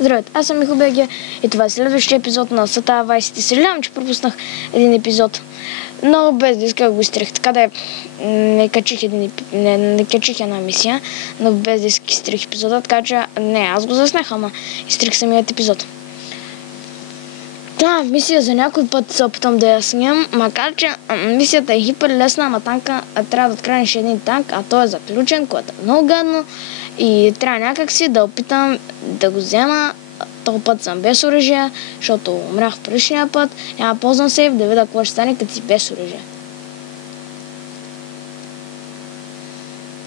Здравейте, аз съм Михо БГ и това е следващия епизод на Сата Vice City. Съжалявам, че пропуснах един епизод, но без да иска го изтрих. Така да не качих една мисия, но без да изтрих епизода, така че не, аз го заснах, ама изтрих самият епизод. Да, мисия за някой път се опитам да я снимам, макар че мисията е хипер лесна, ама танка трябва да откранеш един танк, а той е заключен, което е много гадно и трябва някакси да опитам да го взема. Този път съм без оръжие, защото умрях в предишния път, няма ползвам сейф да видя какво ще стане, като си без оръжие.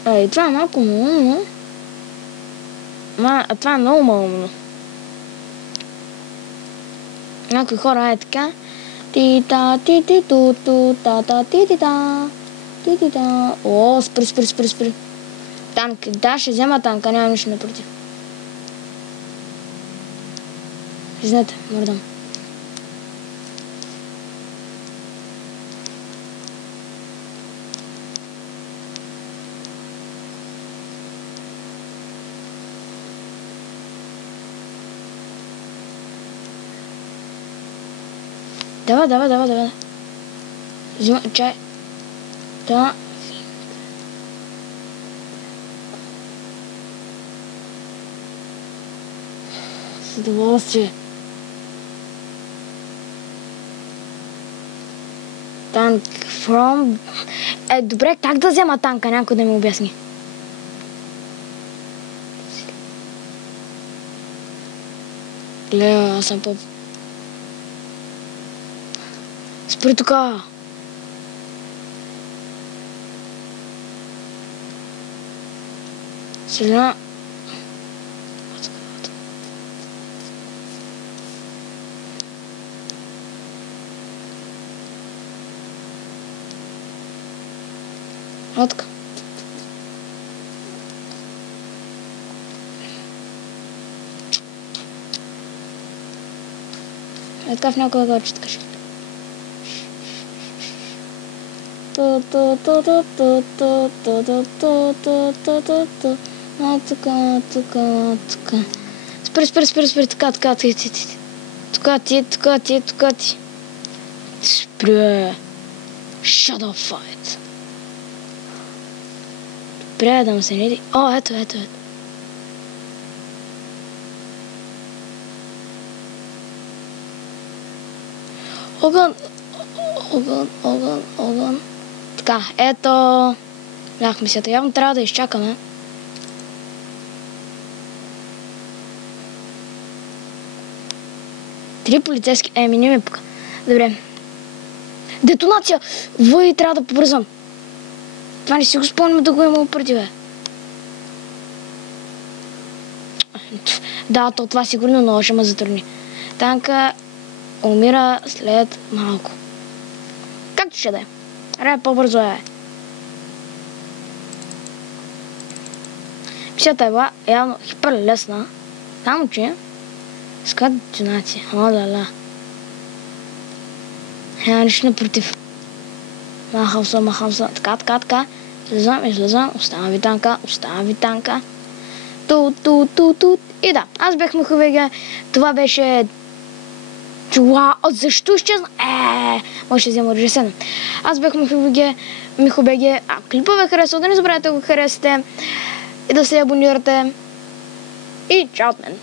И това е малко умно. Това е много умно. Някои хора е така. Ти-та, ти-ти-ту-ту, та-та, ти-ти-та, ти-ти-та. О, спри. Танк. Да, ще взема танка, нямам нищо напротив. Знаете, мърдам. Давай. Взима чай. Да. С удоволствие. Танк from... добре, как да взема танка? Някой да ми обясни. Лео, аз съм по... Спри тука! Сега... Отка. Така в някой да че така ще. Спри, така ти. Спри. Shut up, fight. Добре, да му се не... О, ето. Огън. Така, ето... Бях мисията. Явно трябва да изчакаме. Три полицейски... не ми пука. Добре. Детонация! Въй, трябва да побързам. Това не си го спомням да го имало преди, бе. Да, това сигурно много ще ме затрудни. Танка умира след малко. Както ще да е. Аре, по-бързо е. Мисията е била явно хипер лесна. Само че иска детонация. О-ла-ла. Нищо напротив. Махам се. Така. Излезам. Оставам ви танка. Ту. И да, аз бях Михо БГ. Това беше... Защо изчезна? Може да взема оръжие седна. Аз бях Михо БГ. Клипа ви харесва, да не забравяйте да го харесате и да се абонирате. И чао от мен.